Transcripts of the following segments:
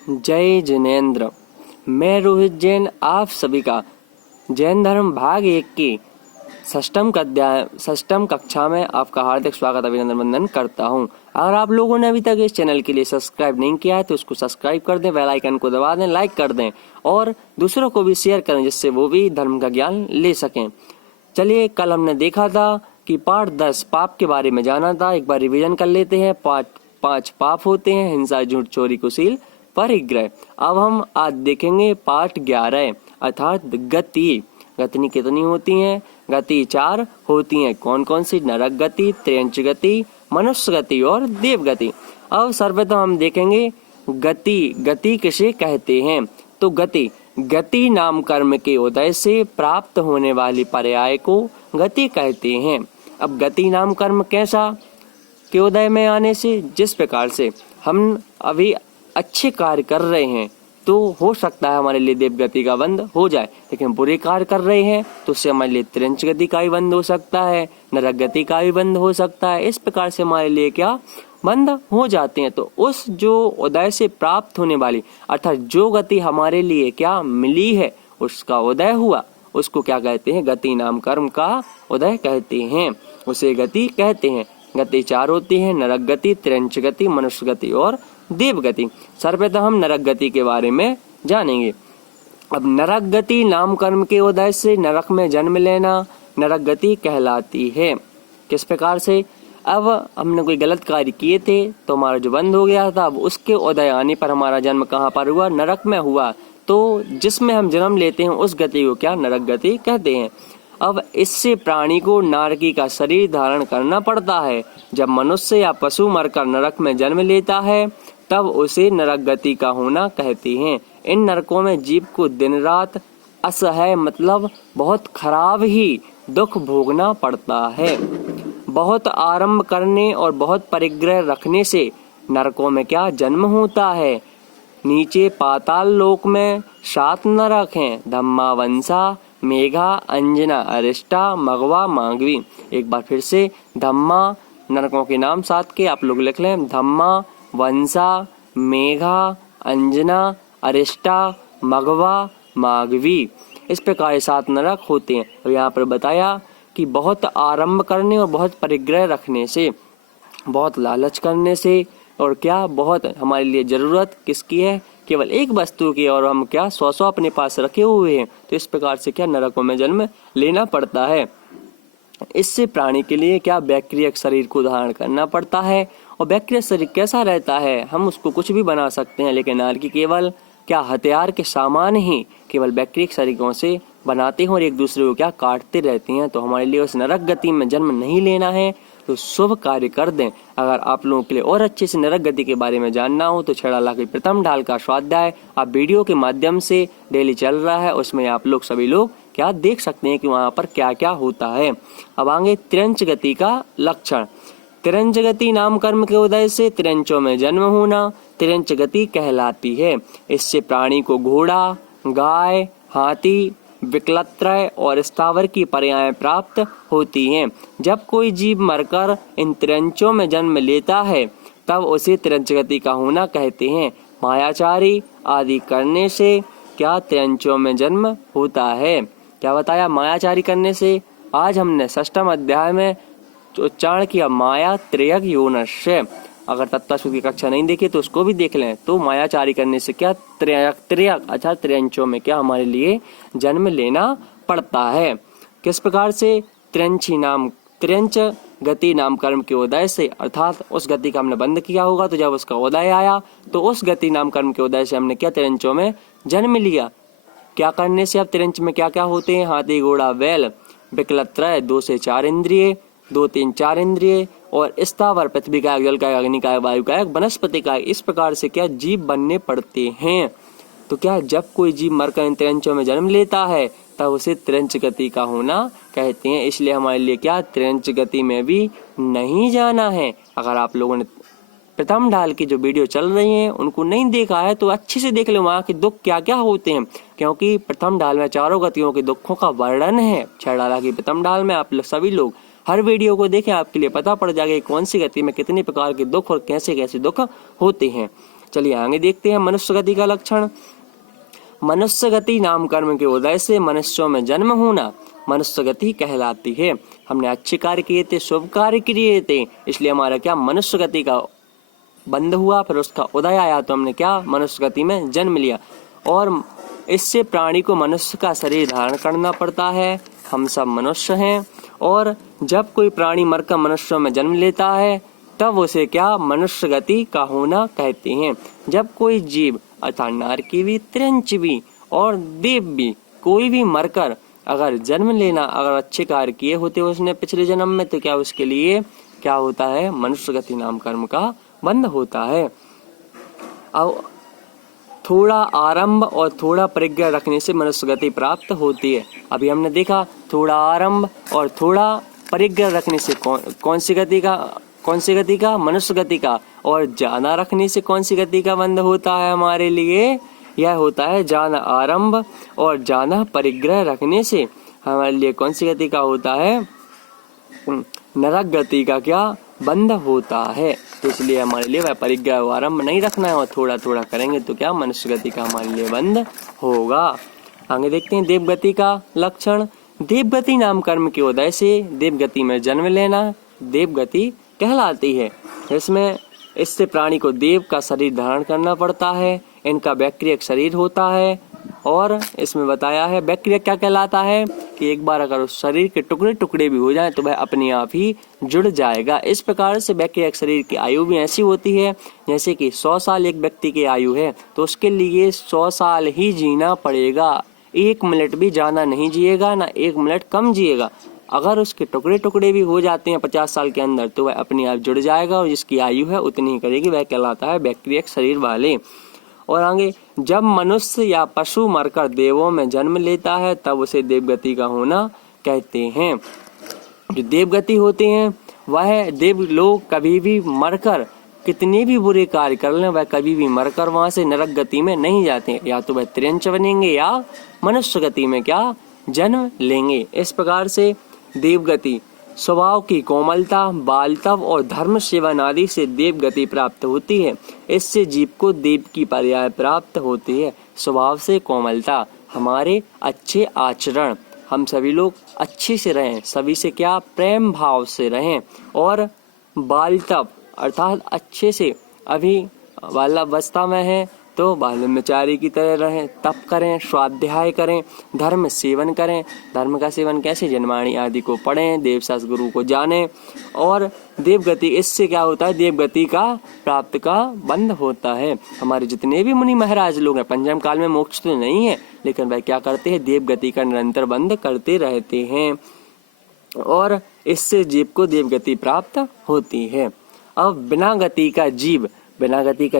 जय जिनेन्द्र। मैं रोहित जैन आप सभी का जैन धर्म भाग 1 की षष्ठम कक्षा में आपका हार्दिक स्वागत अभिनंदन वंदन करता हूं। अगर आप लोगों ने अभी तक इस चैनल के लिए सब्सक्राइब नहीं किया है तो उसको सब्सक्राइब कर दें, बेल आइकन को दबा दें, लाइक कर दें और दूसरों को भी शेयर करें जिससे वो भी धर्म का ज्ञान ले सकें। चलिए, कल हमने देखा था कि पाठ 10 पाप के बारे में जाना था। एक बार रिवीजन कर लेते हैं। पाठ 5 पाप होते हैं: हिंसा, झूठ, चोरी, कुशील, परिग्रह। अब हम आज देखेंगे पाठ 11 अर्थात गति। गति कितनी होती हैं? गति 4 होती हैं। कौन कौन सी? नरक गति, त्र्यंच गति, मनुष्य गति और देव गति। अब सर्वप्रथम हम देखेंगे गति। गति किसे कहते हैं? तो गति नाम कर्म के उदय से प्राप्त होने वाली पर्याय को गति कहते हैं। अब गति नाम कर्म कैसा? के उदय में आने से, जिस प्रकार से हम अभी अच्छे कार्य कर रहे हैं तो हो सकता है हमारे लिए देव गति का बंध हो जाए, लेकिन बुरे कार्य कर रहे हैं तो उससे हमारे लिए त्रिंच गति का भी बंध हो सकता है, नरक गति का भी बंध हो सकता है। इस प्रकार से हमारे लिए क्या बंध हो जाते हैं। तो उस जो उदय से प्राप्त होने वाली अर्थात जो गति हमारे लिए क्या मिली है, उसका उदय हुआ, उसको क्या कहते हैं? गति नाम कर्म का उदय कहते हैं, उसे गति कहते हैं। गति 4 होती है: नरक गति, त्रिंच गति, मनुष्य गति और देव गति। सर्वप्रथम हम नरक गति के बारे में जानेंगे। अब नरक गति नाम कर्म के उदय से नरक में जन्म लेना नरक गति कहलाती है। किस प्रकार से? अब हमने कोई गलत कार्य किए थे तो हमारा जो बंध हो गया था, अब उसके उदय आने पर हमारा जन्म कहाँ पर हुआ? नरक में हुआ। तो जिसमें हम जन्म लेते हैं उस गति को क्या नरक गति कहते हैं। अब इससे प्राणी को नारकी का शरीर धारण करना पड़ता है। जब मनुष्य या पशु मरकर नरक में जन्म लेता है तब उसे नरक गति का होना कहते हैं। इन नरकों में जीव को दिन रात असह्य मतलब बहुत खराब ही दुख भोगना पड़ता है। बहुत आरंभ करने और बहुत परिग्रह रखने से नरकों में क्या जन्म होता है। नीचे पाताल लोक में 7 नरक हैं: धम्मा, वंसा, मेघा, अंजना, अरिष्टा, मघवा, मांगवी। एक बार फिर से धम्मा नरकों के नाम 7 के आप लोग लिख लें: धम्मा, वंसा, मेघा, अंजना, अरिष्टा, मघवा, माघवी। इस प्रकार 7 नरक होते हैं। और यहाँ पर बताया कि बहुत आरंभ करने और बहुत परिग्रह रखने से, बहुत लालच करने से और क्या बहुत हमारे लिए जरूरत किसकी है? केवल एक वस्तु की, और हम क्या 100 अपने पास रखे हुए हैं। तो इस प्रकार से क्या नरकों में जन्म लेना पड़ता है। इससे प्राणी के लिए क्या वैक्रियक शरीर को धारण करना पड़ता है। और वैक्रियक शरीर कैसा रहता है? हम उसको कुछ भी बना सकते हैं, लेकिन नारकी केवल क्या हथियार के सामान ही केवल वैक्रियक शरीरों से बनाते हैं और एक दूसरे को क्या काटते रहते हैं। तो हमारे लिए उस नरक गति में जन्म नहीं लेना है तो शुभ कार्य कर दें। अगर आप लोगों के लिए और अच्छे से नरक गति के बारे में जानना हो तो छेड़ाला की प्रथम ढाल का स्वाध्याय आप वीडियो के माध्यम से डेली चल रहा है, उसमें आप लोग सभी लोग क्या देख सकते हैं कि वहाँ पर क्या क्या होता है। अब आगे त्रिंच गति का लक्षण। त्रिंच गति नाम कर्म के उदय से त्रिंचों में जन्म होना त्रिंच गति कहलाती है। इससे प्राणी को घोड़ा, गाय, हाथी, विकलत्रय और स्थावर की पर्याय प्राप्त होती हैं। जब कोई जीव मरकर इन त्रिंचों में जन्म लेता है तब उसे त्रिंच गति का होना कहते हैं। मायाचारी आदि करने से क्या त्रिंचों में जन्म होता है। क्या बताया? मायाचारी करने से। आज हमने 6ठम अध्याय में उच्चारण किया माया त्रयक योनस्य। अगर तत्वसुख की कक्षा नहीं देखी तो उसको भी देख लें। तो मायाचारी करने से क्या त्रयक अच्छा त्रिंचों में क्या हमारे लिए जन्म लेना पड़ता है। किस प्रकार से? त्रिंच गति नाम कर्म के उदय से, अर्थात उस गति का हमने बंद किया होगा तो जब उसका उदय आया तो उस गति नाम कर्म के उदय से हमने क्या त्रिंचों में जन्म लिया। क्या करने से? अब त्रिंच में क्या क्या होते हैं? हाथी, घोड़ा, बैल, विकलत्रय 2 से 4 इंद्रिय, 2, 3, 4 इंद्रिय और स्थावर पृथ्वी का, जल का, अग्नि का, वायु का, वनस्पति का। इस प्रकार से क्या जीव बनने पड़ते हैं। तो क्या जब कोई जीव मरकर इन त्रिंचों में जन्म लेता है तब उसे त्रिंच गति का होना कहते हैं। इसलिए हमारे लिए क्या त्रिंच गति में भी नहीं जाना है। अगर आप लोगों ने प्रथम ढाल की जो वीडियो चल रही हैं उनको नहीं देखा है तो अच्छे से देख लो वहाँ के दुख क्या क्या होते हैं, क्योंकि प्रथम ढाल में 4 गतियों के दुखों का वर्णन है। छेड़ाला की प्रथम ढाल में आप सभी लोग हर वीडियो को देखें, आपके लिए पता पड़ जाएगा कौन सी गति में कितने प्रकार के दुख और कैसे कैसे दुख होते हैं। चलिए आगे देखते हैं मनुष्य गति का लक्षण। मनुष्य गति नाम कर्म के उदय से मनुष्यों में जन्म होना मनुष्य गति कहलाती है। हमने अच्छे कार्य किए थे, शुभ कार्य किए थे, इसलिए हमारा क्या मनुष्य गति का बंध हुआ, फिर उसका उदय आया तो हमने क्या मनुष्य गति में जन्म लिया। और इससे प्राणी को मनुष्य का शरीर धारण करना पड़ता है। हम सब मनुष्य हैं और जब कोई प्राणी मरकर मनुष्यों में जन्म लेता है तब उसे क्या मनुष्य गति का होना कहते हैं। जब कोई जीव अर्थात नारकी भी, तिरंच भी और देव भी कोई भी मरकर अगर जन्म लेना, अगर अच्छे कार्य किए होते उसने पिछले जन्म में, तो क्या उसके लिए क्या होता है मनुष्य गति नाम कर्म का बंध होता है। अब थोड़ा आरंभ और थोड़ा परिज्ञा रखने से मनुष्य गति प्राप्त होती है। अभी हमने देखा थोड़ा आरंभ और थोड़ा परिज्ञा रखने से कौन सी गति का मनुष्य गति का, और ज्यादा रखने से कौन सी गति का बंध होता है हमारे लिए, यह होता है ज्यादा आरंभ और ज्यादा परिग्रह रखने से हमारे लिए कौन सी गति का होता है, नरक गति का क्या बंध होता है। तो इसलिए हमारे लिए वह परिग्रह आरंभ नहीं रखना है और थोड़ा थोड़ा करेंगे तो क्या मनुष्य गति का हमारे लिए बंध होगा। आगे देखते हैं देवगति का लक्षण। देवगति नाम कर्म के उदय से देवगति में जन्म लेना देवगति कहलाती है। इससे प्राणी को देव का शरीर धारण करना पड़ता है। इनका वैक्रियक शरीर होता है और इसमें बताया है वैक्रियक क्या कहलाता है कि एक बार अगर उस शरीर के टुकड़े टुकड़े भी हो जाए तो वह अपने आप ही जुड़ जाएगा। इस प्रकार से वैक्रियक शरीर की आयु भी ऐसी होती है जैसे कि 100 साल एक व्यक्ति की आयु है तो उसके लिए 100 साल ही जीना पड़ेगा। 1 मिनट भी ज्यादा नहीं जिएगा, ना 1 मिनट कम जिएगा। अगर उसके टुकड़े टुकड़े भी हो जाते हैं 50 साल के अंदर तो वह अपने आप जुड़ जाएगा और जिसकी आयु है उतनी ही करेगी, वह कहलाता है वैक्रियक शरीर वाले। और आगे जब मनुष्य या पशु मरकर देवों में जन्म लेता है तब उसे देवगति का होना कहते हैं। जो देवगति होते हैं वह देव लोग कभी भी मरकर कितने भी बुरे कार्य कर लें वह कभी भी मरकर वहां से नरक गति में नहीं जाते, या तो वह त्रियंच बनेंगे या मनुष्य गति में क्या जन्म लेंगे। इस प्रकार से देवगति स्वभाव की कोमलता, बालतव और धर्म सेवन आदि से देवगति प्राप्त होती है। इससे जीव को देव की पर्याय प्राप्त होती है। स्वभाव से कोमलता, हमारे अच्छे आचरण, हम सभी लोग अच्छे से रहें, सभी से क्या प्रेम भाव से रहें। और बालतव अर्थात अच्छे से, अभी बाल्यावस्था में है तो ब्रह्मचारी की तरह रहें, तप करें, स्वाध्याय करें, धर्म सेवन करें। धर्म का सेवन कैसे, जन्माणी आदि को पढ़ें, देवशास्त्र गुरु को जानें। और देवगति, इससे क्या होता है देवगति का प्राप्त का बंध होता है। हमारे जितने भी मुनि महाराज लोग हैं पंचम काल में मोक्ष तो नहीं है लेकिन वह क्या करते हैं देवगति का निरंतर बंध करते रहते हैं और इससे जीव को देवगति प्राप्त होती है। अब बिना गति का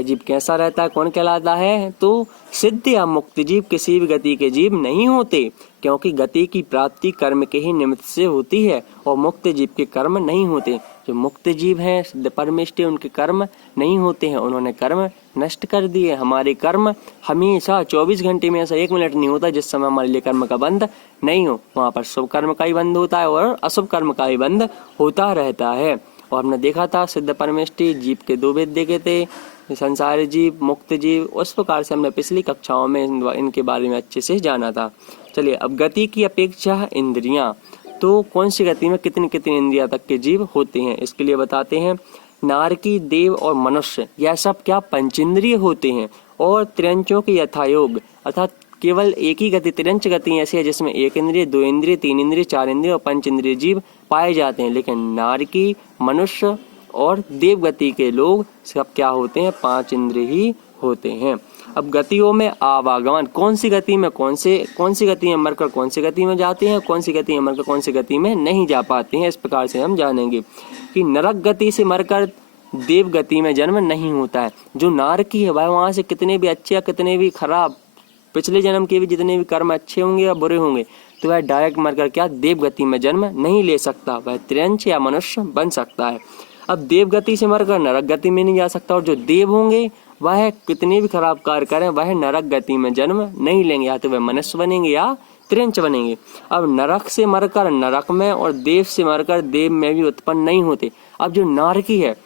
जीव कैसा रहता है, कौन कहलाता है, तो सिद्ध या मुक्त जीव किसी भी गति के जीव नहीं होते, क्योंकि गति की प्राप्ति कर्म के ही निमित्त से होती है और मुक्त जीव के कर्म नहीं होते। जो मुक्त जीव हैं सिद्ध परमेष्टि, उनके कर्म नहीं होते हैं, उन्होंने कर्म नष्ट कर दिए। हमारे कर्म हमेशा 24 घंटे में ऐसा 1 मिनट नहीं होता जिस समय हमारे लिए कर्म का बंध नहीं हो। वहाँ पर शुभ कर्म का ही बंध होता है और अशुभ कर्म का ही बंध होता रहता है। और हमने देखा था सिद्ध परमेष्टि जीव के 2 भेद देखे थे, संसारी जीव, मुक्त जीव। उस प्रकार से हमने पिछली कक्षाओं में इनके बारे में अच्छे से जाना था। चलिए अब गति की अपेक्षा इंद्रियां, तो कौन सी गति में कितनी कितनी इंद्रियां तक के जीव होते हैं इसके लिए बताते हैं। नारकी, देव और मनुष्य यह सब क्या पंचेंद्रिय होते हैं और त्रियंचों के यथायोग अर्थात केवल एक ही गति त्रियंच गति ऐसी है जिसमें 1 इंद्रिय, 2 इंद्रिय, 3 इंद्रिय, 4 इंद्रिय और 5 इंद्रिय जीव पाए जाते हैं। लेकिन नारकी, मनुष्य और देव गति के लोग सब क्या होते हैं 5 इंद्रिय ही होते हैं। अब गतियों में आवागमन, कौन सी गति में कौन सी गति में मरकर कौन सी गति में जाते हैं, कौन सी गति में मरकर कौन सी गति में नहीं जा पाते हैं। इस प्रकार से हम जानेंगे कि नरक गति से मरकर देव गति में जन्म नहीं होता है। जो नारकी है वह वहां से कितने भी अच्छे या कितने भी खराब पिछले जन्म के भी जितने भी कर्म अच्छे होंगे या बुरे होंगे तो वह डायरेक्ट मरकर क्या देव गति में जन्म नहीं ले सकता, वह त्रियंच या मनुष्य बन सकता है। अब देव गति से मरकर नरक गति में नहीं जा सकता और जो देव होंगे वह कितने भी खराब कार्य करें वह नरक गति में जन्म नहीं लेंगे, या तो वह मनुष्य बनेंगे या त्रियंच बनेंगे। अब नरक से मरकर नरक में और देव से मरकर देव में भी उत्पन्न नहीं होते। अब जो नारकी है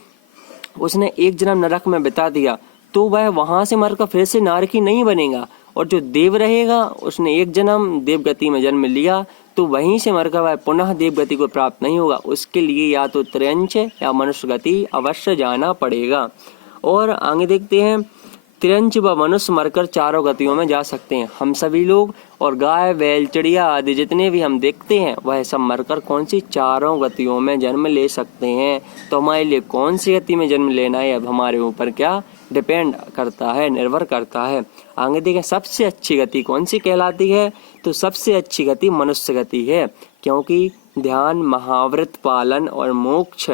उसने 1 जन्म नरक में बिता दिया तो वह वहां से मरकर फिर से नारकी नहीं बनेगा। और जो देव रहेगा उसने एक जन्म देवगति में जन्म लिया तो वहीं से मरकर वह पुनः देवगति को प्राप्त नहीं होगा। उसके लिए या तो त्र्यंच या मनुष्य गति अवश्य जाना पड़ेगा। और आगे देखते हैं, त्र्यंच व मनुष्य मरकर चारों गतियों में जा सकते हैं। हम सभी लोग और गाय बैल चिड़िया आदि जितने भी हम देखते हैं वह सब मरकर कौन सी चारों गतियों में जन्म ले सकते हैं। तो हमारे लिए कौन सी गति में जन्म लेना है अब हमारे ऊपर क्या डिपेंड करता है, निर्भर करता है। आगे देखें, सबसे अच्छी गति कौन सी कहलाती है? तो सबसे अच्छी गति मनुष्य गति है, क्योंकि ध्यान, महाव्रत पालन और मोक्ष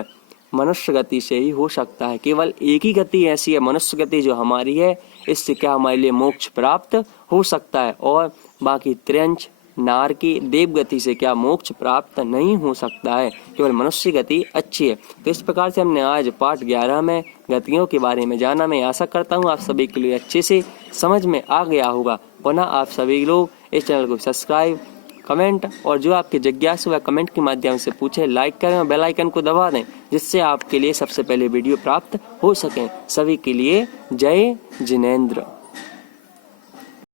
मनुष्य गति से ही हो सकता है। केवल एक ही गति ऐसी है मनुष्य गति जो हमारी है, इससे क्या हमारे लिए मोक्ष प्राप्त हो सकता है। और बाकी त्र्यंच नारकी देव गति से क्या मोक्ष प्राप्त नहीं हो सकता है, केवल मनुष्य गति अच्छी है। तो इस प्रकार से हमने आज पाठ 11 में गतियों के बारे में जाना। मैं आशा करता हूँ आप सभी के लिए अच्छे से समझ में आ गया होगा। पुनः आप सभी लोग इस चैनल को सब्सक्राइब, कमेंट और जो आपकी जिज्ञासा वह कमेंट के माध्यम से पूछे, लाइक करें और बेल आइकन को दबा दें, जिससे आपके लिए सबसे पहले वीडियो प्राप्त हो सके। सभी के लिए जय जिनेंद्र।